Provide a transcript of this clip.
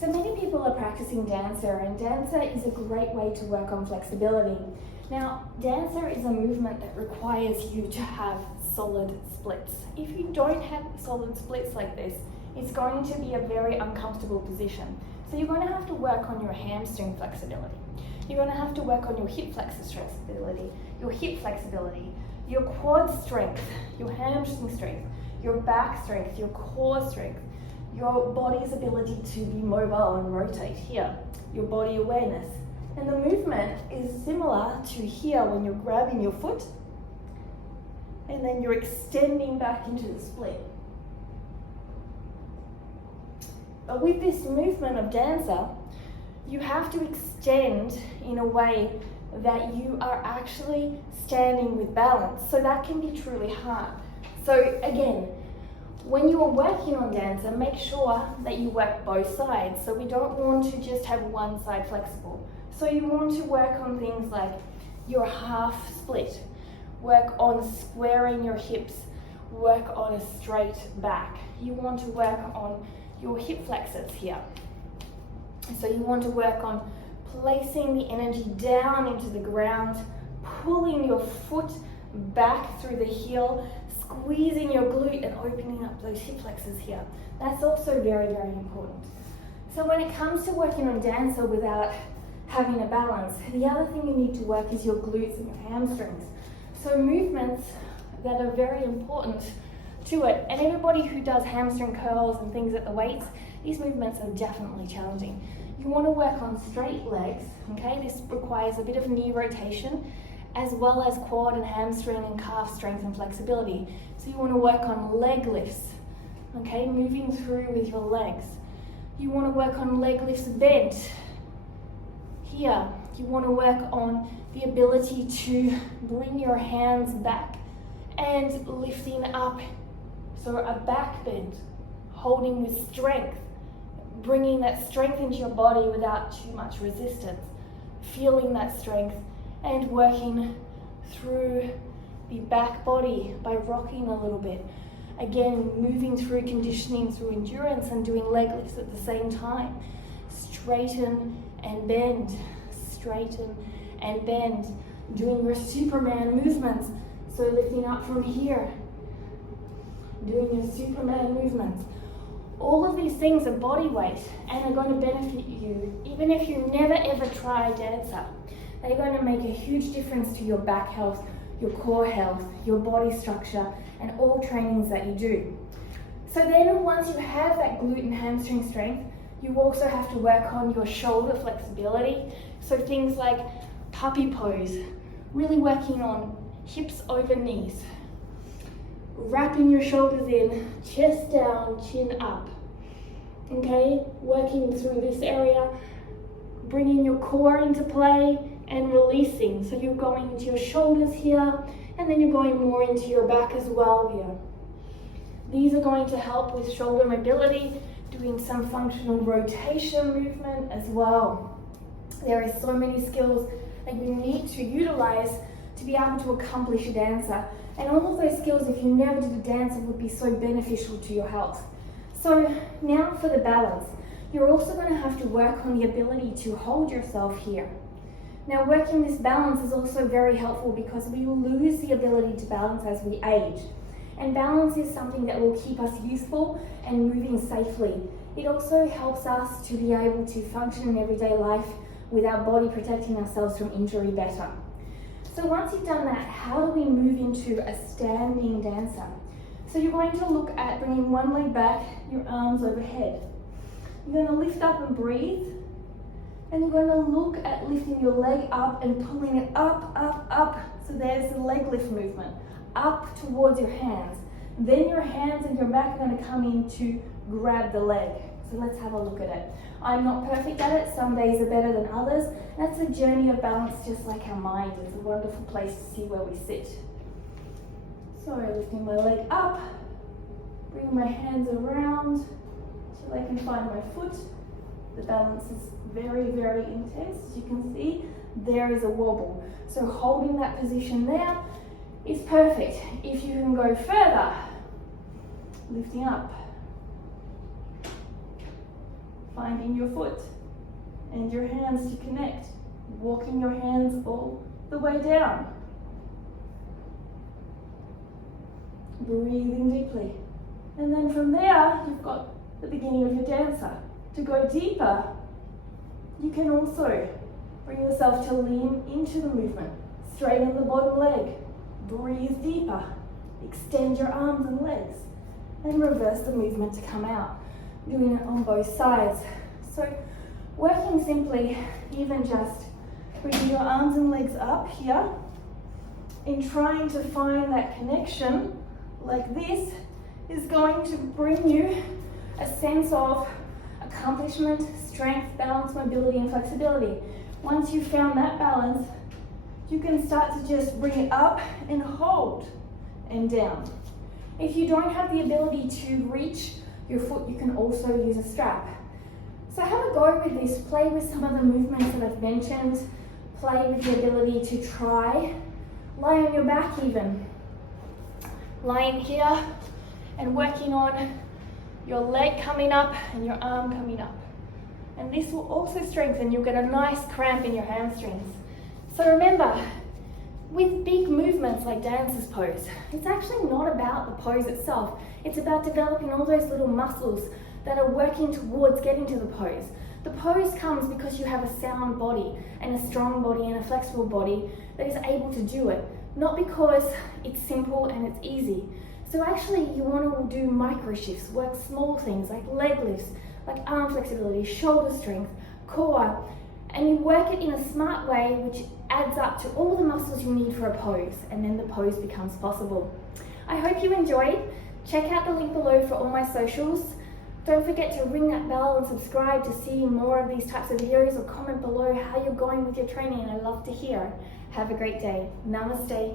So many people are practicing dancer, and dancer is a great way to work on flexibility. Now, dancer is a movement that requires you to have solid splits. If you don't have solid splits like this, it's going to be a very uncomfortable position. So you're going to have to work on your hamstring flexibility. You're going to have to work on your hip flexor flexibility, your quad strength, your hamstring strength, your back strength, your core strength, your body's ability to be mobile and rotate here, your body awareness. And the movement is similar to here when you're grabbing your foot and then you're extending back into the split. But with this movement of dancer, you have to extend in a way that you are actually standing with balance. So that can be truly hard. So again, when you are working on dancer, make sure that you work both sides. So we don't want to just have one side flexible. So you want to work on things like your half split, work on squaring your hips, work on a straight back. You want to work on your hip flexors here. So you want to work on placing the energy down into the ground, pulling your foot back through the heel, squeezing your glute and opening up those hip flexors here. That's also very, very important. So when it comes to working on dancer without having a balance, the other thing you need to work is your glutes and your hamstrings. So movements that are very important to it. And everybody who does hamstring curls and things at the weights, these movements are definitely challenging. You want to work on straight legs, okay? This requires a bit of knee rotation as well as quad and hamstring and calf strength and flexibility. So you want to work on leg lifts, okay? Moving through with your legs. You want to work on leg lifts bent. Here, you want to work on the ability to bring your hands back and lifting up. So a back bend, holding with strength, bringing that strength into your body without too much resistance, feeling that strength and working through the back body by rocking a little bit. Again, moving through conditioning through endurance and doing leg lifts at the same time. Straighten and bend, straighten and bend. Doing your Superman movements, so lifting up from here, doing your Superman movements. All of these things are body weight and are going to benefit you even if you never ever try dancer. They're going to make a huge difference to your back health, your core health, your body structure, and all trainings that you do. So then once you have that glute and hamstring strength, you also have to work on your shoulder flexibility. So things like puppy pose, really working on hips over knees, wrapping your shoulders in, chest down, chin up. Okay, working through this area, bringing your core into play and releasing. So you're going into your shoulders here, and then you're going more into your back as well here. These are going to help with shoulder mobility, doing some functional rotation movement as well. There are so many skills that you need to utilize to be able to accomplish a dancer. And all of those skills, if you never did a dancer, would be so beneficial to your health. So now for the balance. You're also going to have to work on the ability to hold yourself here. Now working this balance is also very helpful because we lose the ability to balance as we age. And balance is something that will keep us youthful and moving safely. It also helps us to be able to function in everyday life with our body protecting ourselves from injury better. So once you've done that, how do we move into a standing dancer? So you're going to look at bringing one leg back, your arms overhead. You're going to lift up and breathe. And you're going to look at lifting your leg up and pulling it up, up, up. So there's the leg lift movement, up towards your hands. Then your hands and your back are going to come in to grab the leg. So let's have a look at it. I'm not perfect at it. Some days are better than others. That's a journey of balance, just like our mind. It's a wonderful place to see where we sit. So lifting my leg up, bringing my hands around till I can find my foot. The balance is very, very intense. As you can see, there is a wobble. So holding that position there is perfect. If you can go further, lifting up, finding your foot and your hands to connect, walking your hands all the way down. Breathing deeply. And then from there, you've got the beginning of your dancer. To go deeper, you can also bring yourself to lean into the movement. Straighten the bottom leg. Breathe deeper. Extend your arms and legs. And reverse the movement to come out. Doing it on both sides. So working simply, even just bringing your arms and legs up here, in trying to find that connection like this, is going to bring you a sense of accomplishment, strength, balance, mobility, and flexibility. Once you've found that balance, you can start to just bring it up and hold and down. If you don't have the ability to reach your foot, you can also use a strap. So have a go with this. Play with some of the movements that I've mentioned. Play with the ability to try. Lie on your back even. Lying here and working on your leg coming up and your arm coming up. And this will also strengthen. You'll get a nice cramp in your hamstrings. So remember, with big movements like dancer's pose, it's actually not about the pose itself. It's about developing all those little muscles that are working towards getting to the pose. The pose comes because you have a sound body and a strong body and a flexible body that is able to do it, not because it's simple and it's easy. So actually you want to do micro shifts, work small things like leg lifts, like arm flexibility, shoulder strength, core, and you work it in a smart way which adds up to all the muscles you need for a pose, and then the pose becomes possible. I hope you enjoyed. Check out the link below for all my socials. Don't forget to ring that bell and subscribe to see more of these types of videos, or comment below how you're going with your training. I love to hear. Have a great day. Namaste.